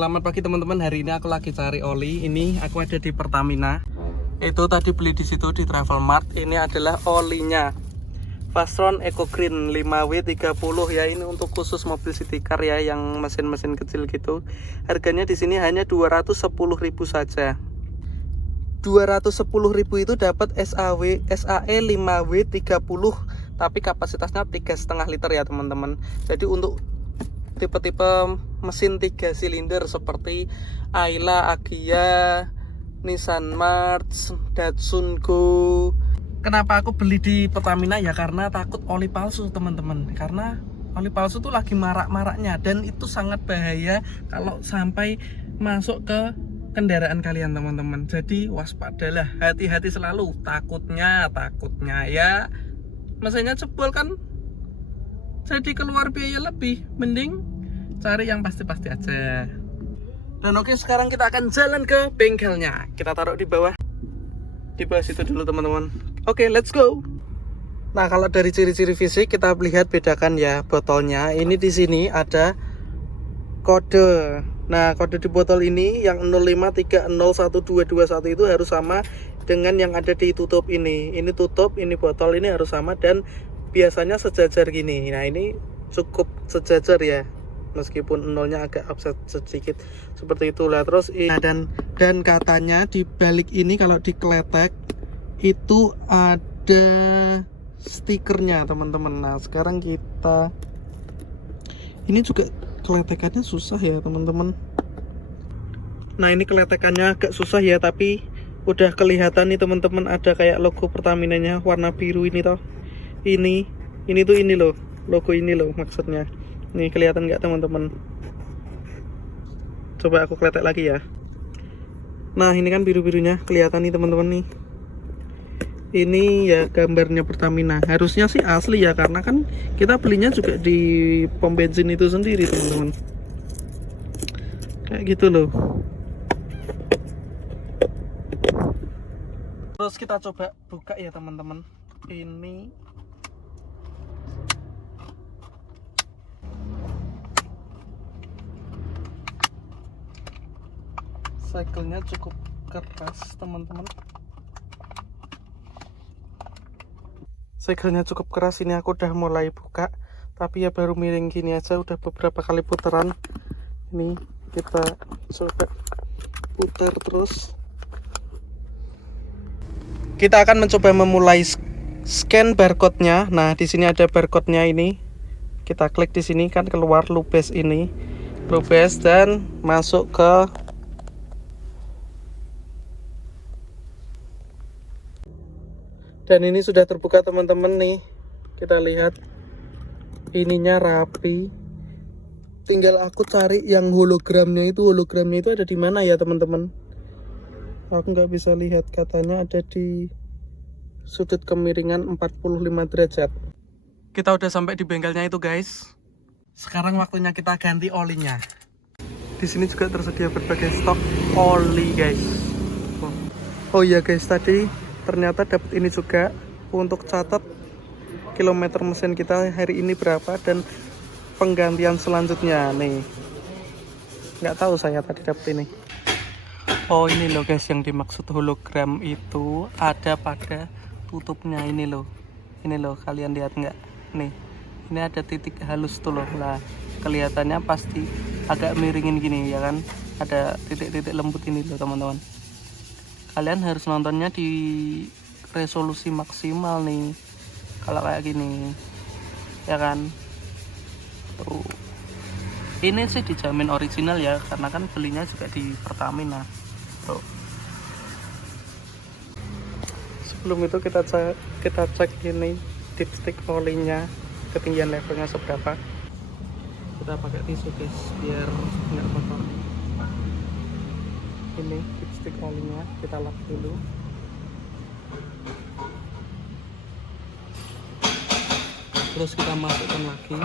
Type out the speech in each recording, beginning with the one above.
Selamat pagi teman-teman. Hari ini aku lagi cari oli. Ini aku ada di Pertamina. Itu tadi beli di situ di Travel Mart. Ini adalah olinya. Fastron Eco Green 5W30 ya. Ini untuk khusus mobil city car ya, yang mesin-mesin kecil gitu. Harganya di sini hanya 210.000 saja. 210.000 itu dapat SAE 5W30, tapi kapasitasnya 3,5 liter ya teman-teman. Jadi untuk tipe-tipe mesin 3 silinder seperti Ayla, Agya, Nissan March, Datsun Go. Kenapa aku beli di Pertamina ya? Karena takut oli palsu teman-teman. Karena oli palsu tuh lagi marak-maraknya, dan itu sangat bahaya kalau sampai masuk ke kendaraan kalian teman-teman. Jadi waspadalah, hati-hati selalu. Takutnya ya mesinnya jebol kan, jadi keluar biaya lebih. Mending cari yang pasti-pasti aja. Dan oke, sekarang kita akan jalan ke bengkelnya. Kita taruh di bawah situ dulu teman-teman. Oke, let's go. Nah, kalau dari ciri-ciri fisik kita lihat, bedakan ya botolnya. Ini di sini ada kode. Nah, kode di botol ini yang 05301221 itu harus sama dengan yang ada di tutup ini. Ini tutup, ini botol, ini harus sama, dan biasanya sejajar gini. Nah, ini cukup sejajar ya, meskipun nolnya agak offset sedikit seperti itulah. Terus dan katanya di balik ini kalau dikeletek itu ada stikernya teman-teman. Nah, sekarang kita ini juga keletekannya susah ya teman-teman. Nah, ini keletekannya agak susah ya, tapi udah kelihatan nih teman-teman, ada kayak logo Pertaminanya warna biru ini toh. Ini tuh ini loh, logo ini loh maksudnya. Nih, kelihatan nggak teman-teman? Coba aku keletek lagi ya. Nah, ini kan biru-birunya kelihatan nih teman-teman nih. Ini ya gambarnya Pertamina. Harusnya sih asli ya, karena kan kita belinya juga di pom bensin itu sendiri teman-teman. Kayak gitu loh. Terus kita coba buka ya teman-teman. Ini segelnya cukup keras teman-teman. Segelnya cukup keras. Ini aku udah mulai buka, tapi ya baru miring gini aja, udah beberapa kali putaran. Ini kita coba putar terus. Kita akan mencoba memulai scan barcode-nya. Nah, di sini ada barcode-nya ini. Kita klik di sini kan keluar lubes ini. Lubes dan masuk ke dan ini sudah terbuka teman-teman nih. Kita lihat ininya rapi. Tinggal aku cari yang hologramnya itu. Hologramnya itu ada di mana ya teman-teman? Aku nggak bisa lihat, katanya ada di sudut kemiringan 45 derajat. Kita udah sampai di bengkelnya itu guys. Sekarang waktunya kita ganti olinya. Di sini juga tersedia berbagai stok oli guys. Oh iya guys, tadi ternyata dapat ini juga untuk catat kilometer mesin kita hari ini berapa dan penggantian selanjutnya nih. Nggak tahu saya tadi dapat ini. Oh, ini loh guys, yang dimaksud hologram itu ada pada tutupnya ini loh. Ini loh, kalian lihat nggak? Nih, ini ada titik halus tuh loh. Lah, kelihatannya pasti agak miringin gini ya kan? Ada titik-titik lembut ini loh teman-teman. Kalian harus nontonnya di resolusi maksimal nih kalau kayak gini ya kan. Tuh, ini sih dijamin original ya, karena kan belinya juga di Pertamina. Tuh. Sebelum itu kita cek ini dipstick olinya, ketinggian levelnya seberapa. Kita pakai tisu guys biar nggak kotor. Ini dipstick olinya kita lap dulu. Terus kita masukkan lagi.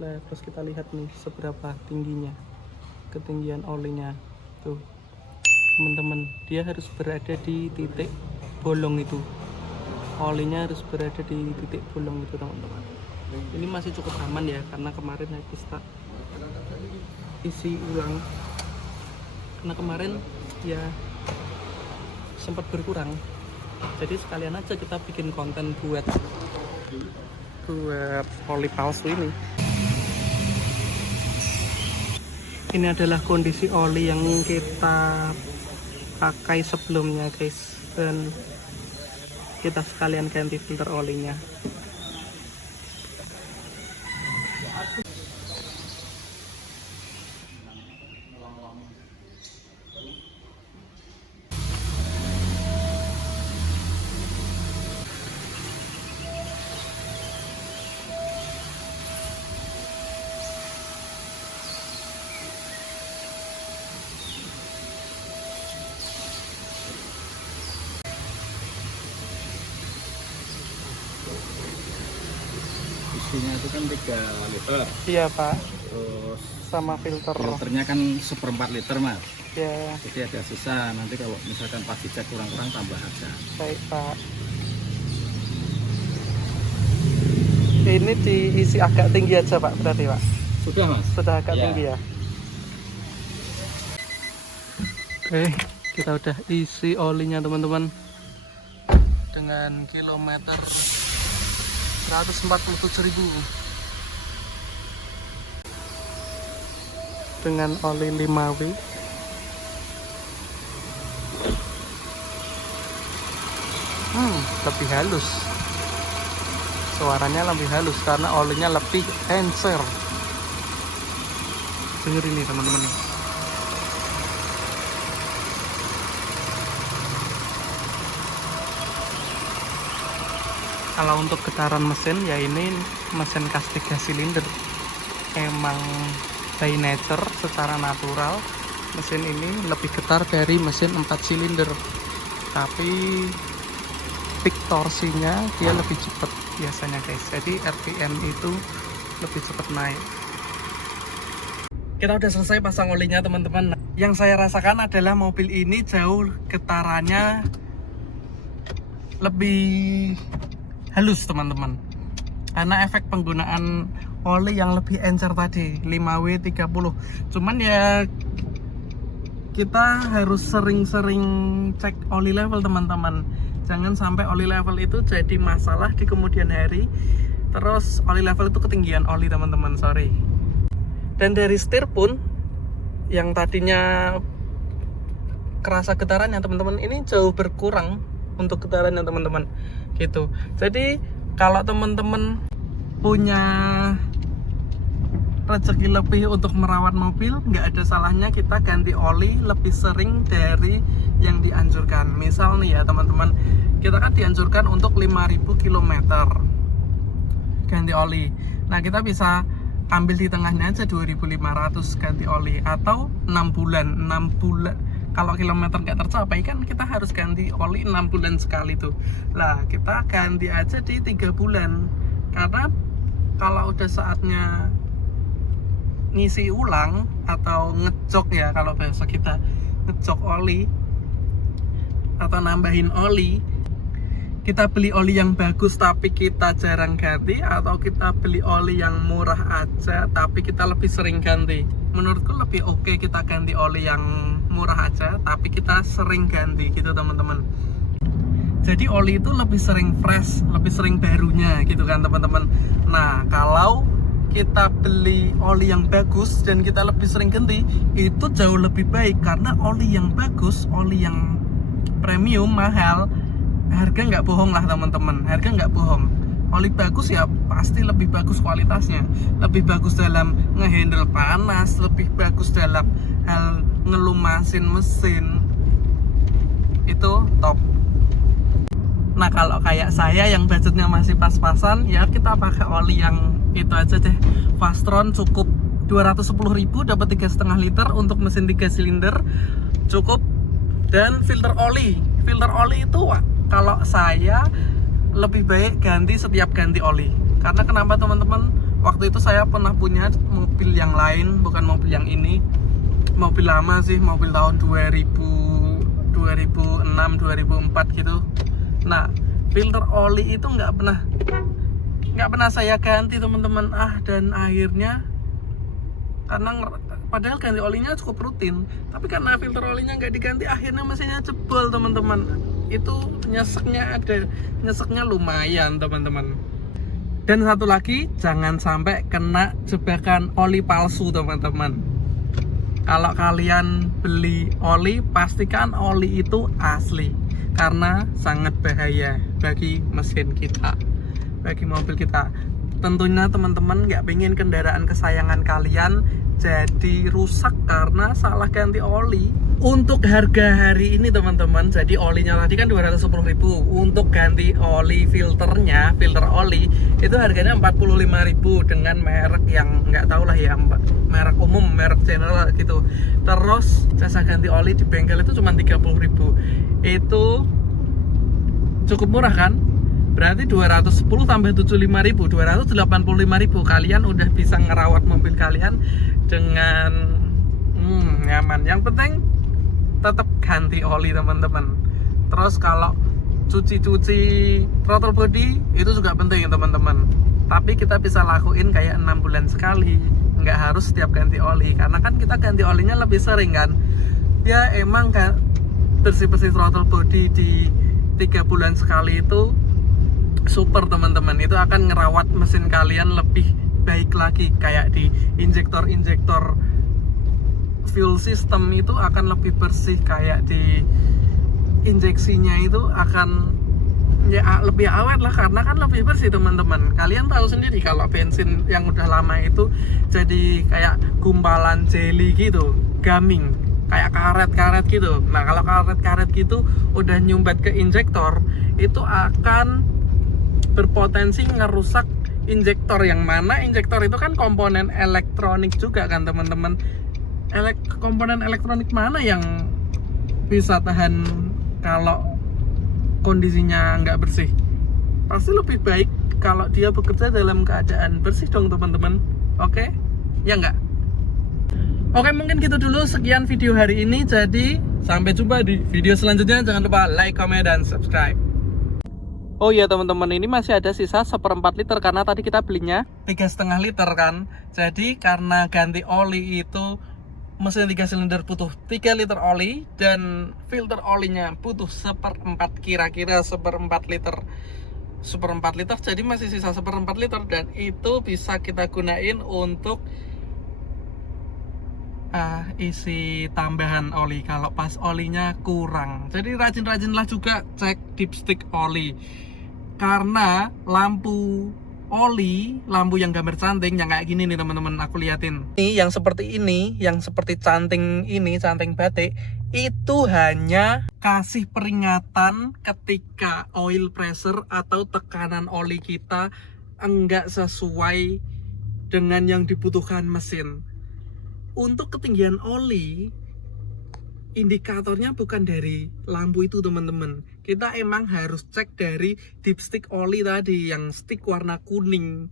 Nah, terus kita lihat nih seberapa tingginya, ketinggian olinya. Tuh teman-teman, dia harus berada di titik bolong itu. Olinya harus berada di titik bolong itu teman-teman. Ini masih cukup aman ya, karena kemarin habis tak isi ulang karena kemarin ya sempat berkurang, jadi sekalian aja kita bikin konten buat oli palsu ini. Ini adalah kondisi oli yang kita pakai sebelumnya guys, dan kita sekalian ganti filter olinya. Isinya itu kan 3 liter. Iya pak. Terus Sama filternya kan 1/4 liter mas. Ya. Jadi ada sisa, nanti kalau misalkan pas dicek kurang-kurang tambah aja. Baik pak. Ini diisi agak tinggi aja pak berarti pak? Sudah mas? Sudah agak Ya. tinggi ya. Oke, kita udah isi olinya teman-teman dengan kilometer 147.000 dengan oli 5W. Lebih halus, suaranya lebih halus karena olinya lebih encer. Dengar ini teman-teman. Kalau untuk getaran mesin ya ini mesin kas 3 silinder. Emang by nature secara natural mesin ini lebih getar dari mesin 4 silinder. Tapi peak torsinya dia lebih cepat biasanya guys. Jadi RPM itu lebih cepat naik. Kita udah selesai pasang olinya teman-teman. Yang saya rasakan adalah mobil ini jauh getarannya lebih halus teman-teman, karena efek penggunaan oli yang lebih encer tadi 5W30. Cuman ya kita harus sering-sering cek oli level teman-teman, jangan sampai oli level itu jadi masalah di kemudian hari, terus oli level itu ketinggian oli teman-teman, sorry. Dan dari setir pun yang tadinya kerasa getarannya teman-teman, ini jauh berkurang untuk getarannya teman-teman gitu. Jadi kalau teman-teman punya rezeki lebih untuk merawat mobil, nggak ada salahnya kita ganti oli lebih sering dari yang dianjurkan. Misal nih ya teman-teman, kita kan dianjurkan untuk 5.000 km ganti oli. Nah kita bisa ambil di tengahnya aja 2.500 ganti oli, atau 6 bulan. Kalau kilometer nggak tercapai kan kita harus ganti oli 6 bulan sekali tuh. Lah kita ganti aja di 3 bulan. Karena kalau udah saatnya ngisi ulang atau ngejok ya, kalau bahasa kita ngejok oli atau nambahin oli, kita beli oli yang bagus tapi kita jarang ganti, atau kita beli oli yang murah aja tapi kita lebih sering ganti. Menurutku lebih oke kita ganti oli yang murah aja tapi kita sering ganti gitu teman-teman. Jadi oli itu lebih sering fresh, lebih sering barunya gitu kan teman-teman. Nah kalau kita beli oli yang bagus dan kita lebih sering ganti, itu jauh lebih baik, karena oli yang bagus, oli yang premium mahal, harga nggak bohong lah teman-teman, harga nggak bohong. Oli bagus ya pasti lebih bagus kualitasnya, lebih bagus dalam ngehandle panas, lebih bagus dalam hal ngelumasin mesin, itu top. Nah kalau kayak saya yang budgetnya masih pas-pasan, ya kita pakai oli yang itu aja deh. Fastron cukup 210.000 dapat 3,5 liter untuk mesin 3 silinder cukup. Dan filter oli itu kalau saya lebih baik ganti setiap ganti oli. Karena kenapa teman-teman, waktu itu saya pernah punya mobil yang lain, bukan mobil yang ini, mobil lama sih, mobil tahun 2006 2004 gitu. Nah filter oli itu nggak pernah saya ganti teman-teman. Dan akhirnya karena Padahal ganti olinya cukup rutin, tapi karena filter olinya nggak diganti, akhirnya mesinnya jebol teman-teman. Itu nyeseknya lumayan teman-teman. Dan satu lagi, jangan sampai kena jebakan oli palsu teman-teman. Kalau kalian beli oli, pastikan oli itu asli, karena sangat bahaya bagi mesin kita, bagi mobil kita. Tentunya teman-teman nggak pengen kendaraan kesayangan kalian jadi rusak karena salah ganti oli. Untuk harga hari ini teman-teman, jadi olinya tadi kan 210.000. Untuk ganti oli filternya, filter oli itu harganya 45.000 dengan merek yang nggak tahu lah ya, merek umum, merek general gitu. Terus jasa ganti oli di bengkel itu cuma 30.000. Itu cukup murah kan? Berarti 210 tambah 75.000, 285.000. Kalian udah bisa ngerawat mobil kalian dengan nyaman. Yang penting tetap ganti oli teman-teman. Terus kalau cuci-cuci throttle body itu juga penting teman-teman. Tapi kita bisa lakuin kayak 6 bulan sekali, nggak harus setiap ganti oli. Karena kan kita ganti olinya lebih sering kan. Ya emang kan bersih-bersih throttle body di 3 bulan sekali itu super teman-teman. Itu akan ngerawat mesin kalian lebih baik lagi. Kayak di injektor fuel system itu akan lebih bersih, kayak di injeksinya itu akan ya lebih awet lah, karena kan lebih bersih teman-teman. Kalian tahu sendiri kalau bensin yang udah lama itu jadi kayak gumpalan jelly gitu, gaming, kayak karet-karet gitu. Nah kalau karet-karet gitu udah nyumbat ke injektor, itu akan berpotensi ngerusak injektor. Yang mana injektor itu kan komponen elektronik juga kan teman-teman. Komponen elektronik mana yang bisa tahan kalau kondisinya nggak bersih? Pasti lebih baik kalau dia bekerja dalam keadaan bersih dong teman-teman. Oke? Ya nggak? Oke, mungkin gitu dulu sekian video hari ini. Jadi sampai jumpa di video selanjutnya. Jangan lupa like, comment, dan subscribe. Oh iya teman-teman, ini masih ada sisa 1/4 liter karena tadi kita belinya 3,5 liter kan. Jadi karena ganti oli itu mesin 3 silinder butuh 3 liter oli dan filter olinya butuh 1/4, kira-kira 1/4 liter. 1/4 liter, jadi masih sisa 1/4 liter dan itu bisa kita gunain untuk isi tambahan oli kalau pas olinya kurang. Jadi rajin-rajinlah juga cek dipstick oli. Karena lampu yang gambar canting yang kayak gini nih teman-teman, aku liatin. Ini yang seperti ini, yang seperti canting ini, canting batik, itu hanya kasih peringatan ketika oil pressure atau tekanan oli kita enggak sesuai dengan yang dibutuhkan mesin. Untuk ketinggian oli, indikatornya bukan dari lampu itu teman-teman. Kita emang harus cek dari dipstick oli tadi, yang stick warna kuning.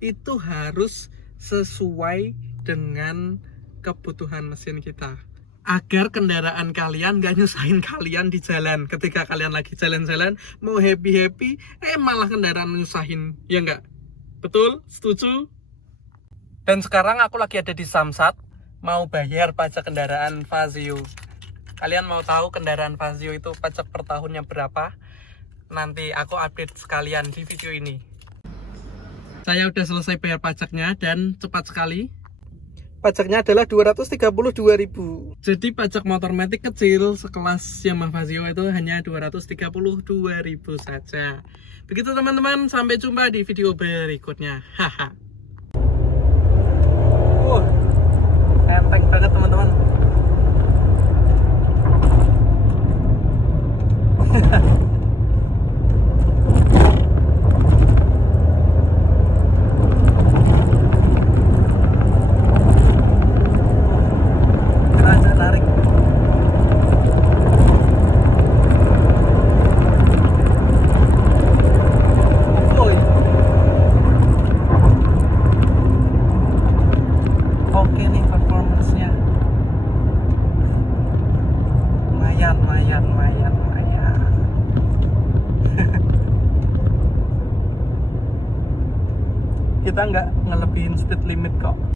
Itu harus sesuai dengan kebutuhan mesin kita, agar kendaraan kalian gak nyusahin kalian di jalan. Ketika kalian lagi jalan-jalan mau happy-happy, malah kendaraan nyusahin. Ya enggak? Betul? Setuju? Dan sekarang aku lagi ada di Samsat, mau bayar pajak kendaraan Fazio. Kalian mau tahu kendaraan Fazio itu pajak per tahunnya berapa? Nanti aku update sekalian di video ini. Saya udah selesai bayar pajaknya dan cepat sekali. Pajaknya adalah 232.000. Jadi pajak motor matic kecil sekelas Yamaha Fazio itu hanya 232.000 saja. Begitu teman-teman, sampai jumpa di video berikutnya. Haha. Enteng banget teman-teman. Tarik. Oke nih performance-nya. Lumayan. Kita nggak ngelebihin speed limit kok.